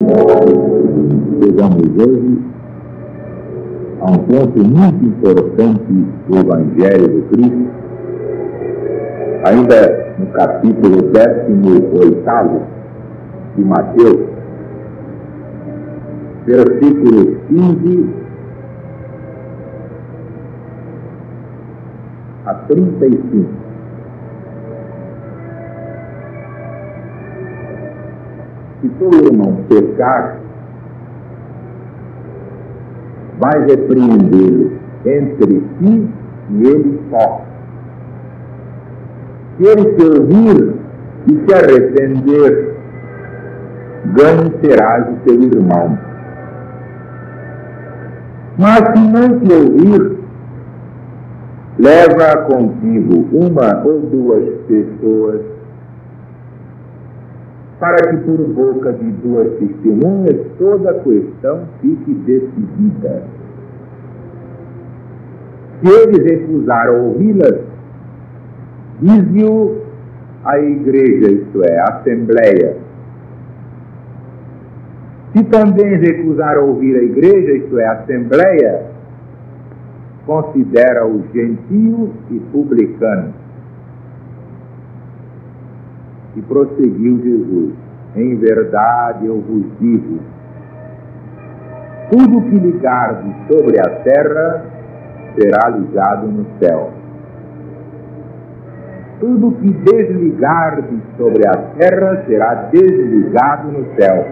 Chegamos hoje a um ponto muito importante do Evangelho do Cristo, ainda no capítulo 18 de Mateus, versículos 15 a 35. Se teu irmão pecar, vai repreendê-lo entre ti e ele só. Se ele te ouvir e se arrepender, ganho terás o teu irmão. Mas se não te ouvir, leva contigo uma ou duas pessoas, para que por boca de duas testemunhas toda a questão fique decidida. Se eles recusar ouvi-las, dize-o à igreja, isto é, à assembleia. Se também recusar ouvir a igreja, isto é, a assembleia, considera-o gentio e publicano. E prosseguiu Jesus: em verdade eu vos digo, tudo que ligardes sobre a terra será ligado no céu. Tudo que desligardes sobre a terra será desligado no céu.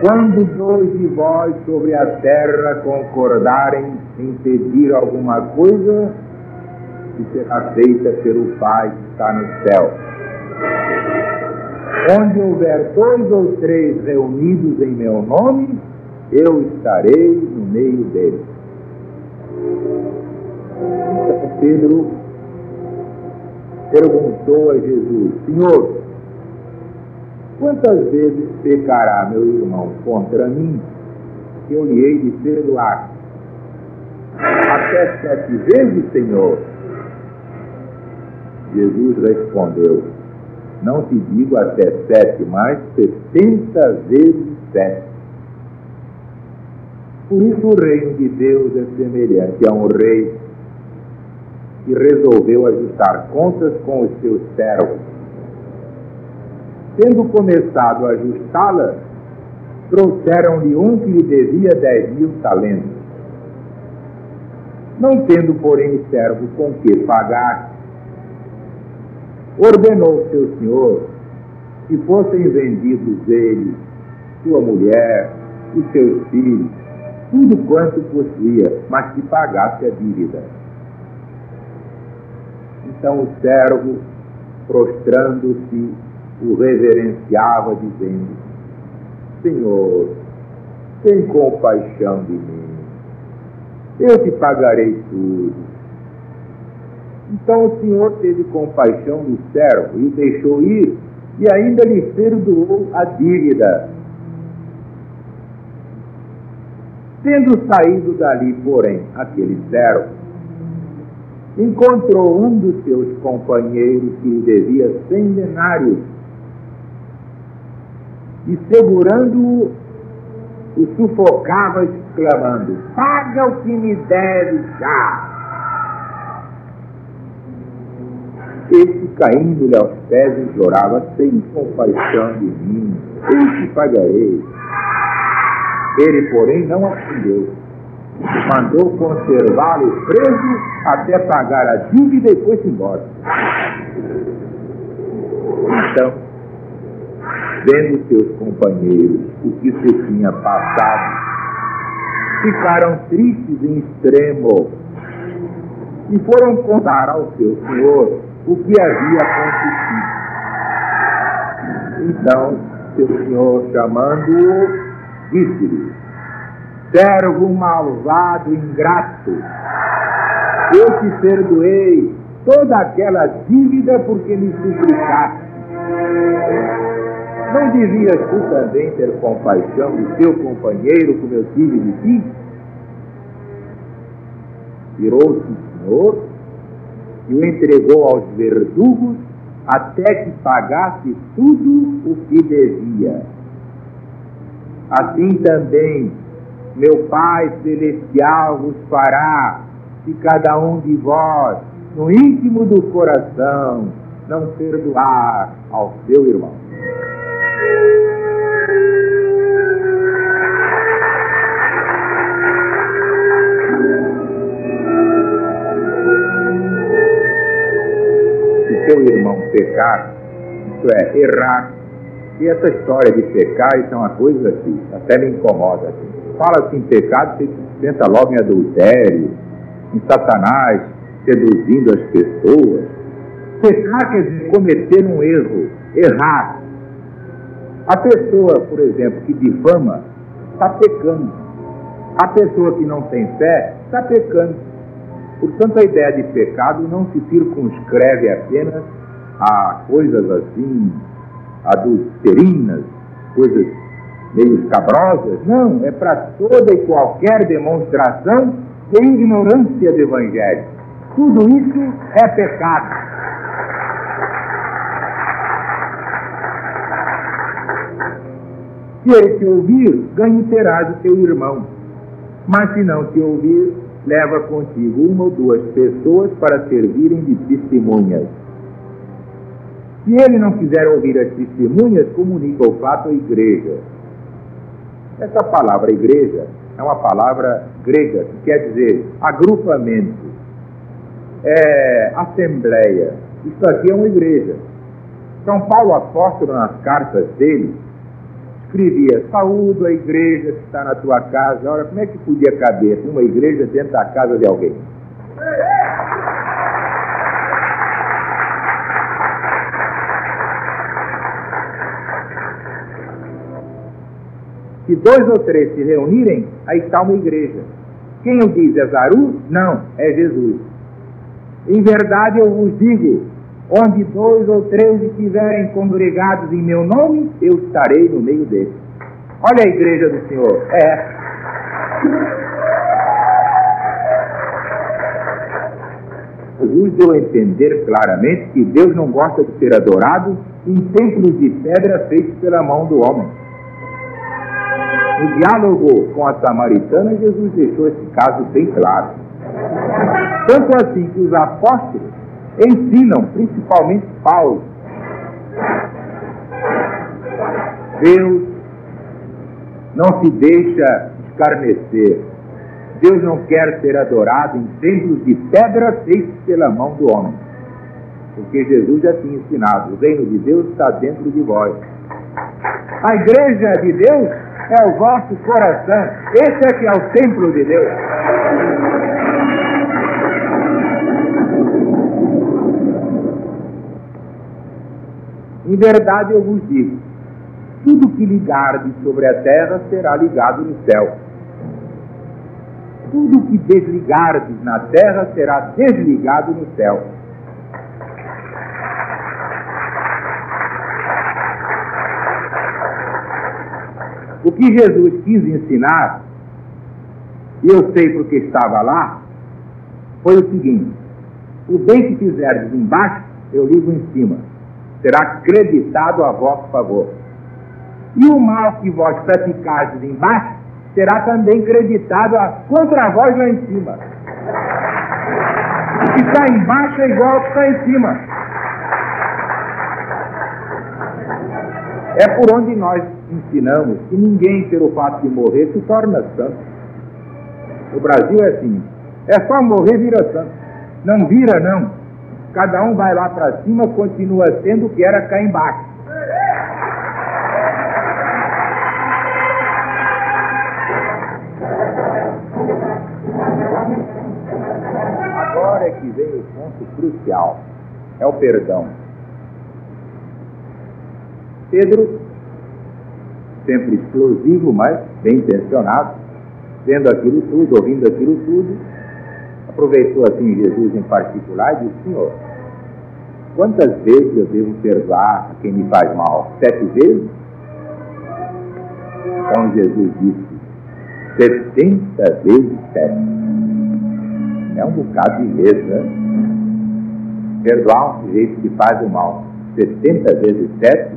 Quando dois de vós sobre a terra concordarem em pedir alguma coisa, que será feita pelo Pai que está no céu. Onde houver 2 ou 3 reunidos em meu nome, eu estarei no meio deles. Então Pedro perguntou a Jesus: Senhor, quantas vezes pecará meu irmão contra mim, que eu lhe hei de perdoar? Até 7 vezes, Senhor? Jesus respondeu: não te digo até 7, mas 70 vezes 7. Por isso o reino de Deus é semelhante a um rei que resolveu ajustar contas com os seus servos. Tendo começado a ajustá-las, trouxeram-lhe um que lhe devia 10.000 talentos. Não tendo, porém, o servo com que pagar, ordenou seu senhor que fossem vendidos ele, sua mulher, os seus filhos, tudo quanto possuía, mas que pagasse a dívida. Então o servo, prostrando-se, o reverenciava, dizendo: Senhor, tem compaixão de mim, eu te pagarei tudo. Então o Senhor teve compaixão do servo e o deixou ir, e ainda lhe perdoou a dívida. Tendo saído dali, porém, aquele servo encontrou um dos seus companheiros que lhe devia 100 denários, e segurando-o, o sufocava, exclamando: paga o que me deve já. Este, caindo-lhe aos pés, implorava: tem compaixão de mim, eu te pagarei. Ele, porém, não atendeu. Mandou conservá-lo preso até pagar a dívida e foi-se embora. Então, vendo seus companheiros o que se tinha passado, ficaram tristes em extremo e foram contar ao seu senhor o que havia acontecido. Então, seu senhor, chamando-o, disse-lhe: servo malvado e ingrato, eu te perdoei toda aquela dívida porque me suplicaste. Não devias tu também ter compaixão do teu companheiro como eu tive de ti? Virou-se o Senhor e o entregou aos verdugos até que pagasse tudo o que devia. Assim também meu Pai Celestial vos fará, se cada um de vós, no íntimo do coração, não perdoar ao seu irmão. Se seu irmão pecar, isso é, errar, e essa história de pecar, isso é uma coisa que até me incomoda. Fala-se em pecado, você pensa logo em adultério, em Satanás seduzindo as pessoas. Pecar quer dizer cometer um erro, errar. A pessoa, por exemplo, que difama, está pecando. A pessoa que não tem fé, está pecando. Portanto, a ideia de pecado não se circunscreve apenas a coisas assim, adulterinas, coisas meio escabrosas. Não, é para toda e qualquer demonstração de ignorância do Evangelho. Tudo isso é pecado. Se ele te ouvir, ganhe terás o teu irmão. Mas se não te ouvir, leva contigo uma ou duas pessoas para servirem de testemunhas. Se ele não quiser ouvir as testemunhas, comunica o fato à igreja. Essa palavra igreja é uma palavra grega que quer dizer agrupamento, assembleia. Isso aqui é uma igreja. São Paulo apóstolo, nas cartas dele, escrevia: saúdo a igreja que está na tua casa. Ora, como é que podia caber uma igreja dentro da casa de alguém? Se dois ou três se reunirem, aí está uma igreja. Quem o diz? É Zaru? Não, é Jesus. Em verdade eu vos digo, onde dois ou três estiverem congregados em meu nome, eu estarei no meio deles. Olha a igreja do Senhor. Jesus deu a entender claramente que Deus não gosta de ser adorado em templos de pedra feitos pela mão do homem. No diálogo com a samaritana, Jesus deixou esse caso bem claro. Tanto assim que os apóstolos ensinam, principalmente Paulo, Deus não se deixa escarnecer. Deus não quer ser adorado em templos de pedra feitos pela mão do homem. Porque Jesus já tinha ensinado, o reino de Deus está dentro de vós. A igreja de Deus é o vosso coração. Esse é que é o templo de Deus. Em verdade eu vos digo, tudo que ligardes sobre a terra será ligado no céu. Tudo que desligardes na terra será desligado no céu. O que Jesus quis ensinar, e eu sei porque estava lá, foi o seguinte: o bem que fizerdes embaixo, eu ligo em cima, será creditado a vosso favor. E o mal que vós praticardes embaixo, será também creditado contra vós lá em cima. O que está embaixo é igual ao que está em cima. É por onde nós ensinamos que ninguém, pelo fato de morrer, se torna santo. O Brasil é assim, é só morrer, vira santo. Não vira, não. Cada um vai lá para cima, continua sendo o que era cá embaixo. Agora é que vem o ponto crucial, é o perdão. Pedro, sempre explosivo, mas bem intencionado, vendo aquilo tudo, ouvindo aquilo tudo, aproveitou assim Jesus em particular e disse: Senhor, quantas vezes eu devo perdoar a quem me faz mal? 7 vezes? Então Jesus disse: 70 vezes 7. É um bocado de vezes, né? Perdoar um sujeito que faz o mal. 70 vezes 7,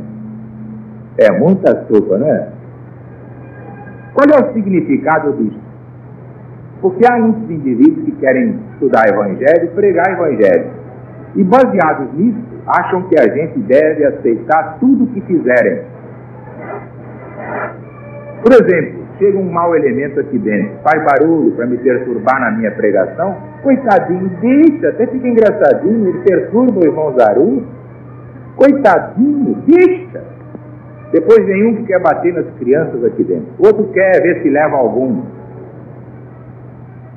é muita sopa, não é? Qual é o significado disso? Porque há muitos indivíduos que querem estudar Evangelho e pregar Evangelho. E baseados nisso, acham que a gente deve aceitar tudo o que fizerem. Por exemplo, chega um mau elemento aqui dentro, faz barulho para me perturbar na minha pregação, coitadinho, deixa, até fica engraçadinho, ele perturba o irmão Zaru, coitadinho, deixa. Depois vem um que quer bater nas crianças aqui dentro, outro quer ver se leva algum.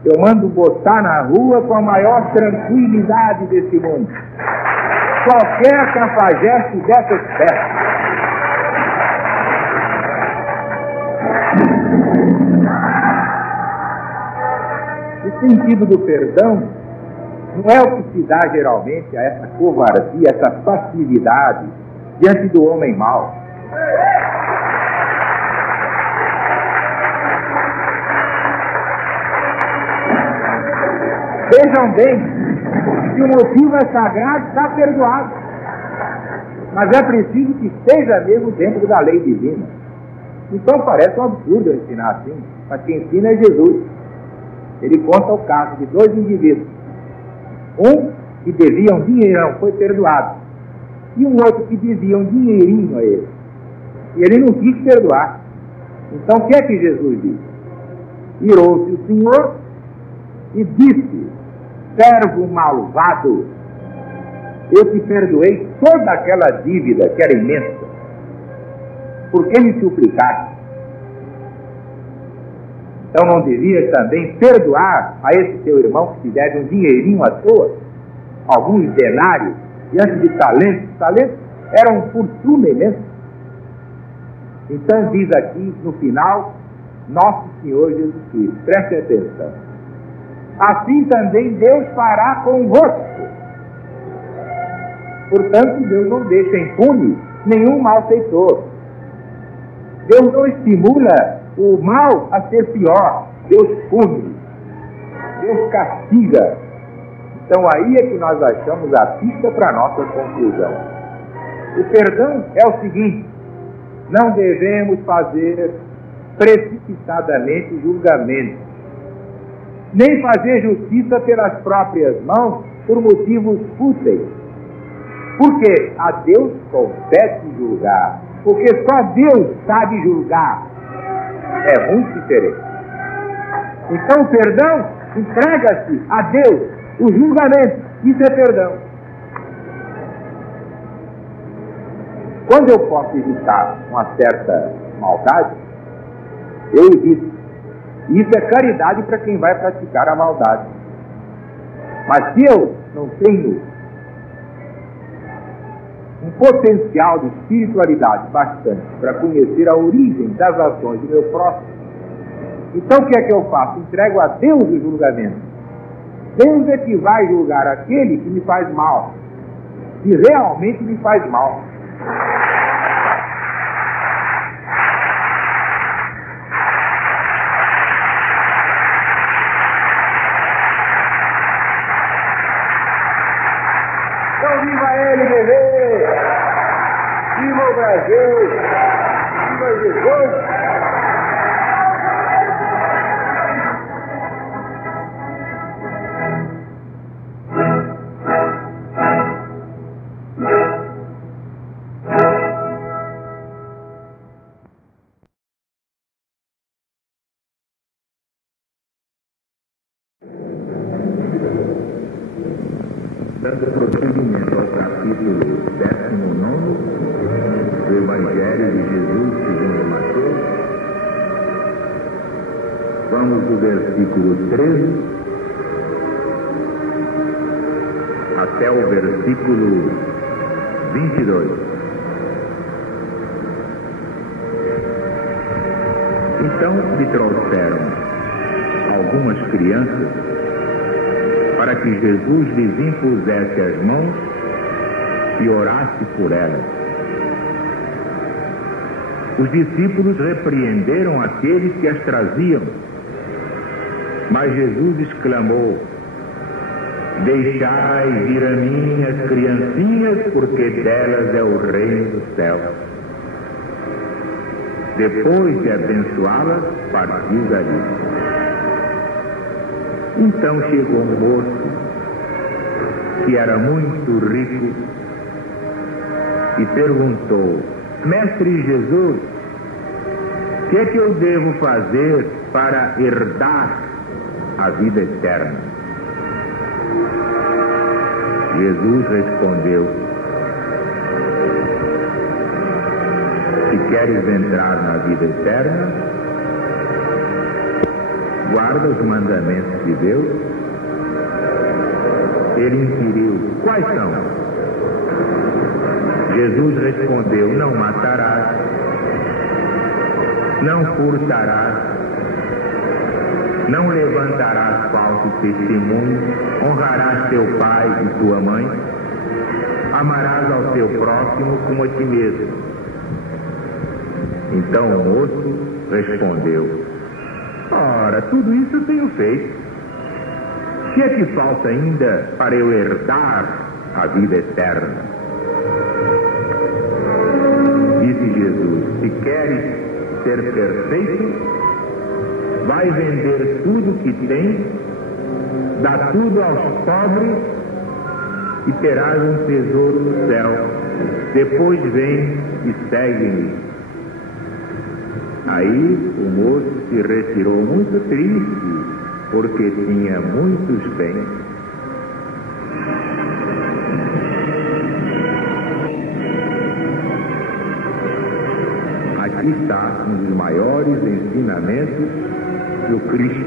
Eu mando botar na rua com a maior tranquilidade desse mundo. Qualquer cafajeste dessa espécie. O sentido do perdão não é o que se dá geralmente a essa covardia, essa passividade diante do homem mau. Vejam bem, se o motivo é sagrado, está perdoado. Mas é preciso que esteja mesmo dentro da lei divina. Então parece um absurdo eu ensinar assim, mas quem ensina é Jesus. Ele conta o caso de dois indivíduos. Um que devia um dinheirão, foi perdoado. E um outro que devia um dinheirinho a ele. E ele não quis perdoar. Então o que é que Jesus disse? Irou-se o Senhor e disse: servo malvado, eu te perdoei toda aquela dívida que era imensa. Por que me suplicaste? Então não devias também perdoar a esse teu irmão que te deve um dinheirinho à toa? Alguns denários diante de talentos? Talentos eram fortuna imensa. Então diz aqui no final, nosso Senhor Jesus Cristo, preste atenção: assim também Deus fará convosco. Portanto, Deus não deixa impune nenhum malfeitor. Deus não estimula o mal a ser pior. Deus pune. Deus castiga. Então aí é que nós achamos a pista para a nossa conclusão. O perdão é o seguinte: não devemos fazer precipitadamente julgamento, nem fazer justiça pelas próprias mãos por motivos fúteis. Porque a Deus compete julgar, porque só Deus sabe julgar. É muito diferente. Então o perdão entrega-se a Deus, o julgamento, isso é perdão. Quando eu posso evitar uma certa maldade, eu evito. Isso é caridade para quem vai praticar a maldade. Mas se eu não tenho um potencial de espiritualidade bastante para conhecer a origem das ações do meu próximo, então o que é que eu faço? Entrego a Deus o julgamento. Deus é que vai julgar aquele que me faz mal, que realmente me faz mal. Então viva ele, bebê! Viva o Brasil! Viva Jesus! Dando prosseguimento ao capítulo 19 do Evangelho de Jesus segundo Mateus, vamos do versículo 13 até o versículo 22. Então lhe trouxeram algumas crianças para que Jesus lhes impusesse as mãos e orasse por elas. Os discípulos repreenderam aqueles que as traziam, mas Jesus exclamou: Deixai vir a mim as criancinhas, porque delas é o reino dos céus. Depois de abençoá-las, partiu dali. Então chegou um moço que era muito rico e perguntou: Mestre Jesus, o que é que eu devo fazer para herdar a vida eterna? Jesus respondeu: se queres entrar na vida eterna, guarda os mandamentos de Deus. Ele inquiriu: quais são? Jesus respondeu: não matarás, não furtarás, não levantarás falso testemunho, honrarás teu pai e tua mãe, amarás ao teu próximo como a ti mesmo. Então o moço respondeu: ora, tudo isso eu tenho feito. O que é que falta ainda para eu herdar a vida eterna? Disse Jesus: se queres ser perfeito, vai vender tudo que tens, dá tudo aos pobres e terás um tesouro no céu. Depois vem e segue-me. Aí o moço se retirou muito triste, porque tinha muitos bens. Aqui está um dos maiores ensinamentos do Cristo.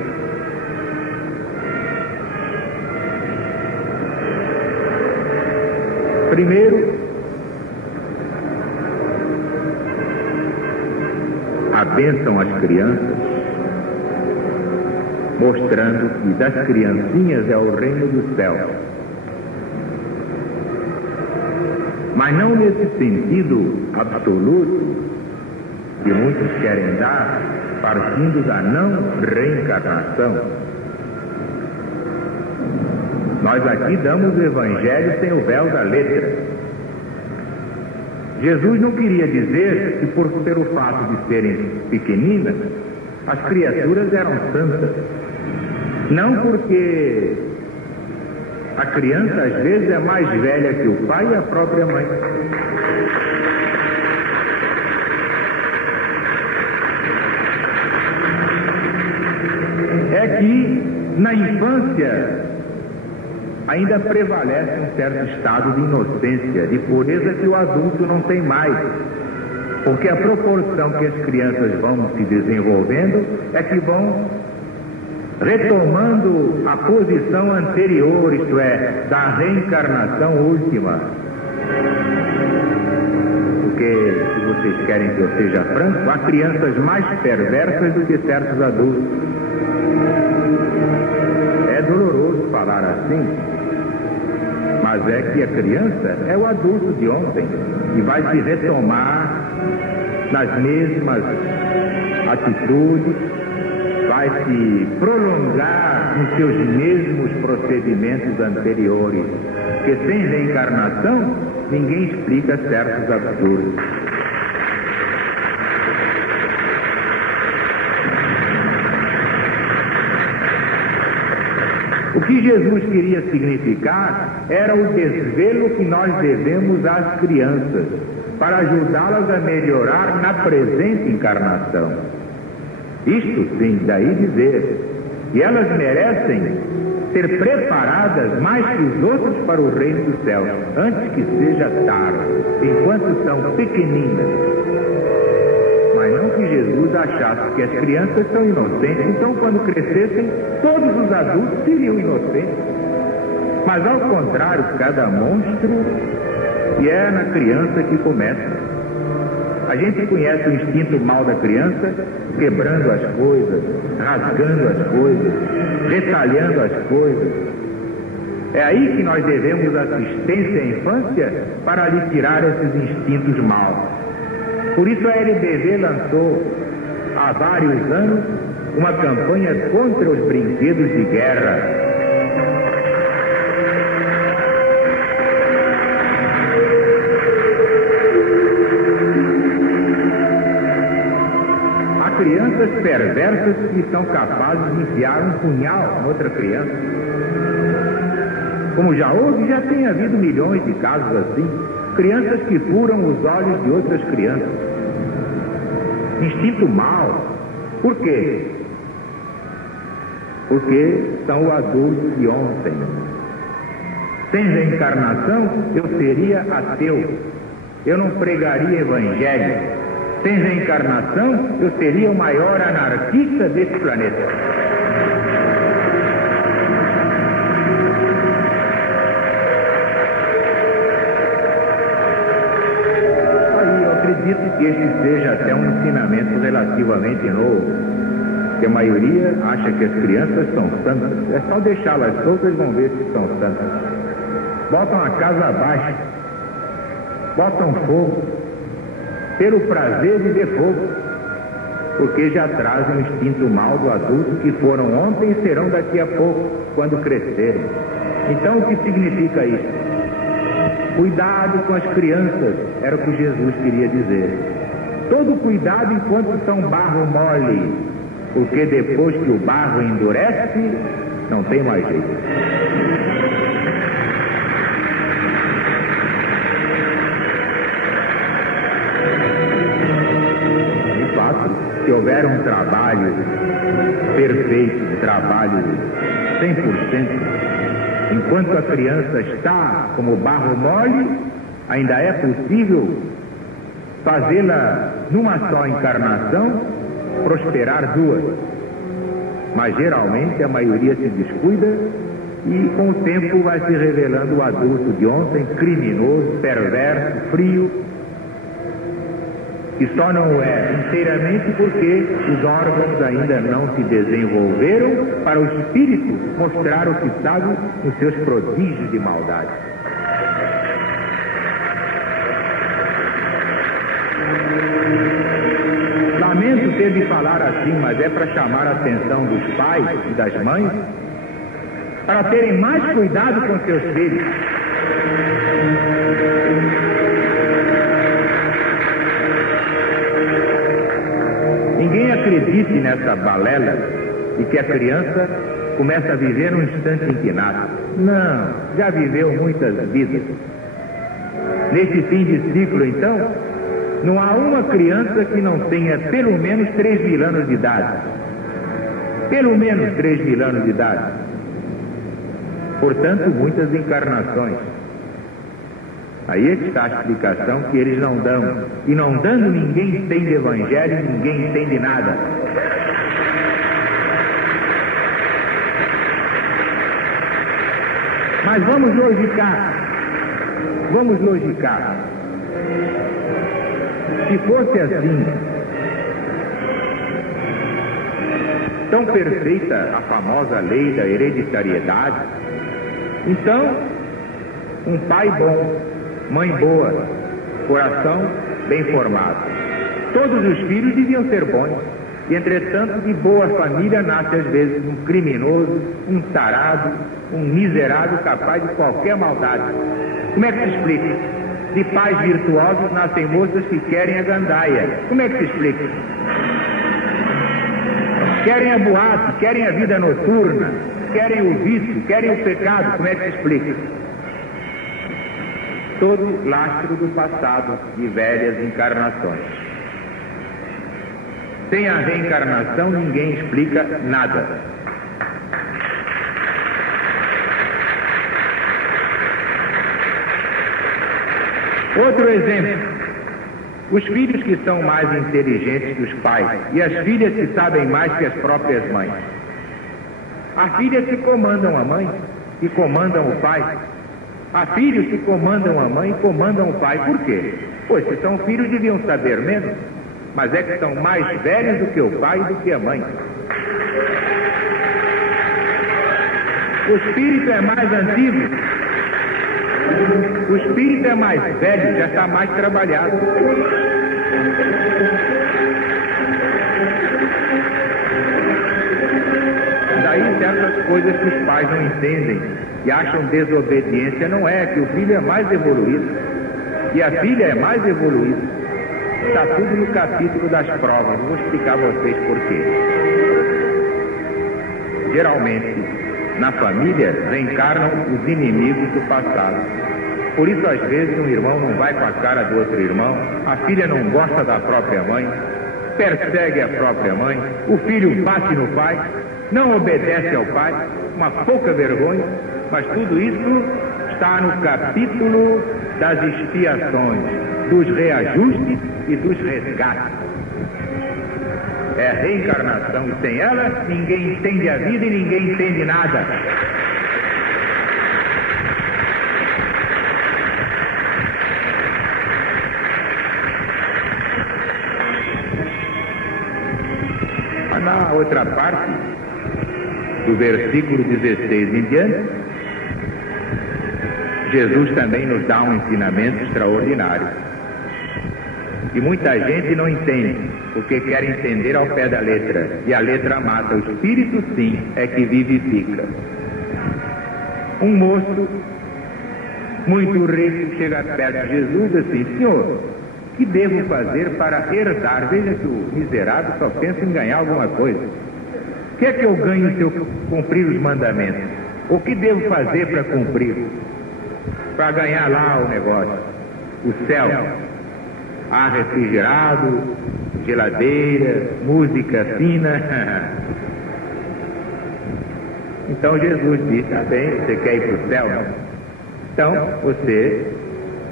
Primeiro, a bênção às crianças, mostrando que das criancinhas é o reino do céu. Mas não nesse sentido absoluto que muitos querem dar, partindo da não reencarnação. Nós aqui damos o Evangelho sem o véu da letra. Jesus não queria dizer que pelo fato de serem pequeninas, as criaturas eram santas. Não, porque a criança às vezes é mais velha que o pai e a própria mãe. É que na infância ainda prevalece um certo estado de inocência, de pureza que o adulto não tem mais. Porque a proporção que as crianças vão se desenvolvendo é que vão retomando a posição anterior, isto é, da reencarnação última. Porque, se vocês querem que eu seja franco, há crianças mais perversas do que certos adultos. É doloroso falar assim, mas é que a criança é o adulto de ontem e vai se retomar nas mesmas atitudes, vai se prolongar nos seus mesmos procedimentos anteriores, porque sem reencarnação ninguém explica certos absurdos. O que Jesus queria significar era o desvelo que nós devemos às crianças, para ajudá-las a melhorar na presente encarnação. Isto sim, daí dizer, e elas merecem ser preparadas mais que os outros para o reino do céu, antes que seja tarde, enquanto são pequeninas. Mas não que Jesus achasse que as crianças são inocentes, então quando crescessem, todos os adultos seriam inocentes. Mas ao contrário, cada monstro, e é na criança que começa. A gente conhece o instinto mau da criança, quebrando as coisas, rasgando as coisas, retalhando as coisas. É aí que nós devemos assistência à infância para lhe tirar esses instintos maus. Por isso a LBV lançou há vários anos uma campanha contra os brinquedos de guerra. crianças perversas que são capazes de enfiar um punhal em outra criança. Como já houve, já tem havido milhões de casos assim. Crianças que furam os olhos de outras crianças. Instinto mau. Por quê? Porque são o adulto de ontem. Sem reencarnação, eu seria ateu. Eu não pregaria evangelho. Sem reencarnação, eu seria o maior anarquista desse planeta. Aí eu acredito que este seja até um ensinamento relativamente novo. Que a maioria acha que as crianças são santas. É só deixá-las soltas e vão ver se são santas. Botam a casa abaixo, botam fogo, pelo prazer de ver fogo, porque já trazem o instinto mau do adulto que foram ontem e serão daqui a pouco, quando crescerem. Então, o que significa isso? Cuidado com as crianças, era o que Jesus queria dizer. Todo cuidado enquanto são barro mole, porque depois que o barro endurece, não tem mais jeito. Se houver um trabalho perfeito, um trabalho 100%, enquanto a criança está como barro mole, ainda é possível fazê-la numa só encarnação prosperar duas. Mas geralmente a maioria se descuida e com o tempo vai se revelando o adulto de ontem, criminoso, perverso, frio, que só não é inteiramente porque os órgãos ainda não se desenvolveram para o espírito mostrar o que sabe nos seus prodígios de maldade. Lamento ter de falar assim, mas é para chamar a atenção dos pais e das mães para terem mais cuidado com seus filhos. Ninguém acredite nessa balela de que a criança começa a viver num instante em que nasce. Não, já viveu muitas vidas. Nesse fim de ciclo, então, não há uma criança que não tenha pelo menos 3.000 anos de idade. Pelo menos 3.000 anos de idade. Portanto, muitas encarnações. Aí é que está a explicação que eles não dão. E não dando, ninguém entende evangelho, ninguém entende nada. Mas vamos logicar. Vamos logicar. Se fosse assim, tão perfeita a famosa lei da hereditariedade, então, um pai bom, mãe boa, coração bem formado. Todos os filhos deviam ser bons. E, entretanto, de boa família nasce às vezes um criminoso, um tarado, um miserável capaz de qualquer maldade. Como é que se explica? De pais virtuosos nascem moças que querem a gandaia. Como é que se explica? Querem a boate, querem a vida noturna, querem o vício, querem o pecado. Como é que se explica? Todo lastro do passado de velhas encarnações. Sem a reencarnação, ninguém explica nada. Outro exemplo. Os filhos que são mais inteligentes que os pais e as filhas que sabem mais que as próprias mães. Há filhas que comandam a mãe e comandam o pai. Há filhos que comandam a mãe e comandam o pai. Por quê? Pois se são filhos deviam saber menos, mas é que são mais velhos do que o pai e do que a mãe. O espírito é mais antigo. O espírito é mais velho, já está mais trabalhado. Daí certas coisas que os pais não entendem e acham desobediência. Não é que o filho é mais evoluído e a filha é mais evoluída. está tudo no capítulo das provas. Vou explicar a vocês por quê. Geralmente, na família, reencarnam os inimigos do passado. Por isso, às vezes, um irmão não vai com a cara do outro irmão, a filha não gosta da própria mãe, persegue a própria mãe, o filho bate no pai, não obedece ao pai, uma pouca vergonha, mas tudo isso está no capítulo das expiações, dos reajustes e dos resgates. É reencarnação, e sem ela ninguém entende a vida e ninguém entende nada. Na outra parte, do versículo 16 em diante, Jesus também nos dá um ensinamento extraordinário. E muita gente não entende, porque quer entender ao pé da letra. E a letra mata. O Espírito, sim, é que vivifica. Um moço muito rico chega perto de Jesus e diz assim: Senhor, que devo fazer para herdar? Veja que o miserável só pensa em ganhar alguma coisa. O que é que eu ganho se eu cumprir os mandamentos? O que devo fazer para cumprir? Para ganhar lá o negócio, o céu, ar refrigerado, geladeira, música fina. Então Jesus disse: tá bem, você quer ir para o céu? Não? Então você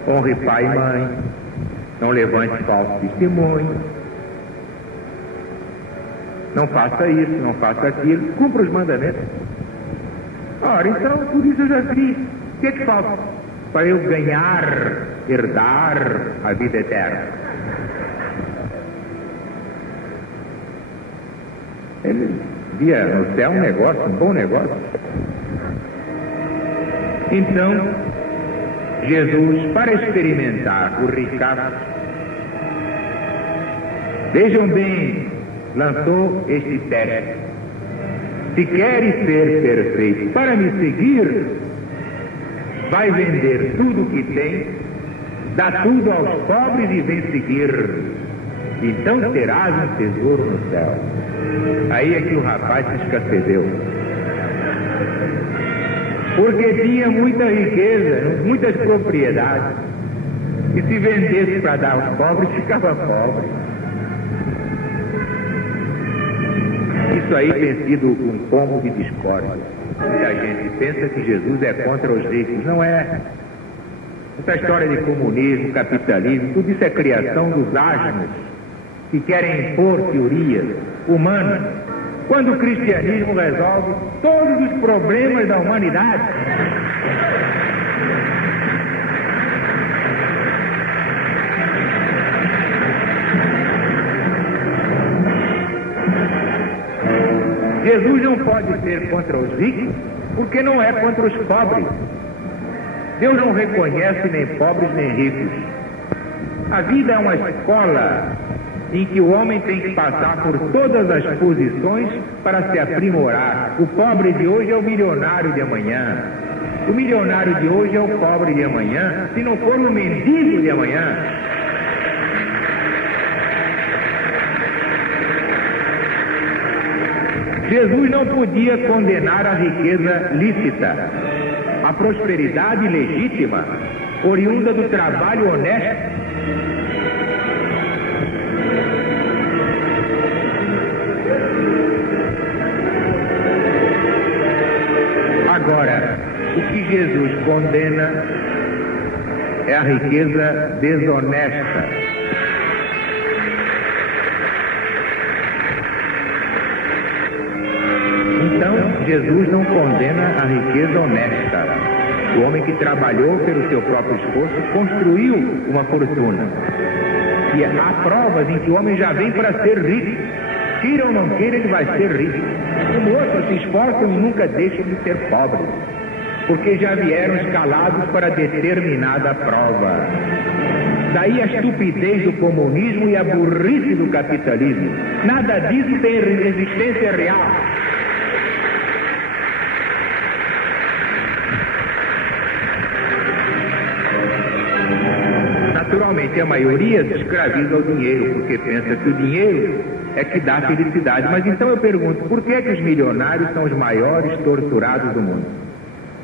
honre pai e mãe, não levante falso testemunho, não faça isso, não faça aquilo, cumpra os mandamentos. Ora, então, por isso eu já fiz. O que é que falta para eu ganhar, herdar a vida eterna? Ele via no céu um negócio, um bom negócio. Então, Jesus, para experimentar o ricaço, vejam bem, lançou este teste: se queres ser perfeito para me seguir, vai vender tudo o que tem, dá tudo aos pobres e vem seguir. Então terás um tesouro no céu. Aí é que o rapaz se escacedeu, porque tinha muita riqueza, muitas propriedades, e se vendesse para dar aos pobres, ficava pobre. Isso aí tem sido um pombo de discórdia. Muita gente pensa que Jesus é contra os ricos. Não é. Essa história de comunismo, capitalismo, tudo isso é criação dos asnos que querem impor teorias humanas, quando o cristianismo resolve todos os problemas da humanidade. Jesus não pode ser contra os ricos, porque não é contra os pobres. Deus não reconhece nem pobres nem ricos. A vida é uma escola em que o homem tem que passar por todas as posições para se aprimorar. O pobre de hoje é o milionário de amanhã. O milionário de hoje é o pobre de amanhã, se não for o mendigo de amanhã. Jesus não podia condenar a riqueza lícita, a prosperidade legítima, oriunda do trabalho honesto. Agora, o que Jesus condena é a riqueza desonesta. Então, Jesus não condena a riqueza honesta. O homem que trabalhou pelo seu próprio esforço construiu uma fortuna. E há provas em que o homem já vem para ser rico. Queira ou não queira, ele vai ser rico. Como outros se esforçam e nunca deixam de ser pobres, porque já vieram escalados para determinada prova. Daí a estupidez do comunismo e a burrice do capitalismo. Nada disso tem existência real. naturalmente a maioria se escraviza ao dinheiro, porque pensa que o dinheiro é que dá felicidade. Mas então eu pergunto, por que é que os milionários são os maiores torturados do mundo?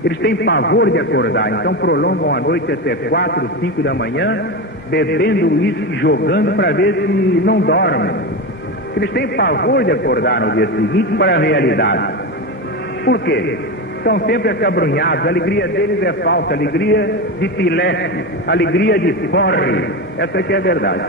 Eles têm pavor de acordar, então prolongam a noite até 4, 5 da manhã, bebendo uísque, jogando para ver se não dormem. Eles têm pavor de acordar no dia seguinte para a realidade. Por quê? Estão sempre acabrunhados, a alegria deles é falsa, alegria de pileque, alegria de porre. Essa que é a verdade.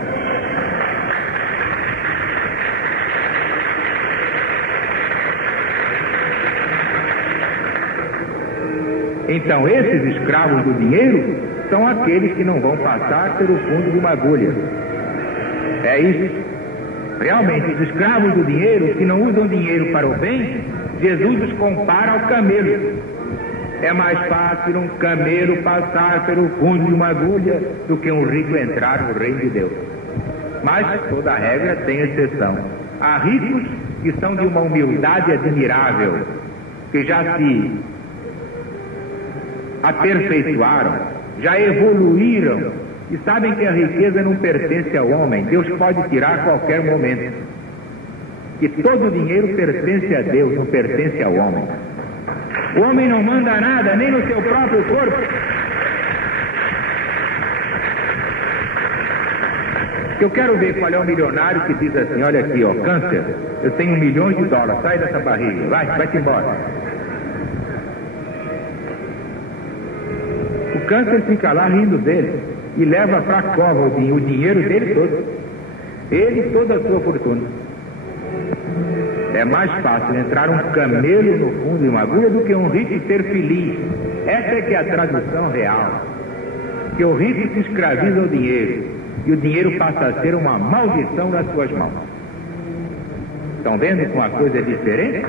Então, esses escravos do dinheiro são aqueles que não vão passar pelo fundo de uma agulha. É isso. Realmente, os escravos do dinheiro, que não usam dinheiro para o bem, Jesus os compara ao camelo. É mais fácil um camelo passar pelo fundo de uma agulha do que um rico entrar no reino de Deus. Mas toda regra tem exceção. Há ricos que são de uma humildade admirável, que já se aperfeiçoaram, já evoluíram e sabem que a riqueza não pertence ao homem. Deus pode tirar a qualquer momento. Que todo o dinheiro pertence a Deus, não pertence ao homem. O homem não manda nada, nem no seu próprio corpo. Eu quero ver qual é o milionário que diz assim: olha aqui, ó, câncer, eu tenho $1 milhão, sai dessa barriga, vai-te embora. O câncer fica lá rindo dele e leva para a cova o dinheiro dele todo. Ele e toda a sua fortuna. É mais fácil entrar um camelo no fundo de uma agulha do que um rico ser feliz. Essa é que é a tradução real. Que o rico se escraviza ao dinheiro e o dinheiro passa a ser uma maldição nas suas mãos. Estão vendo como a coisa é diferente?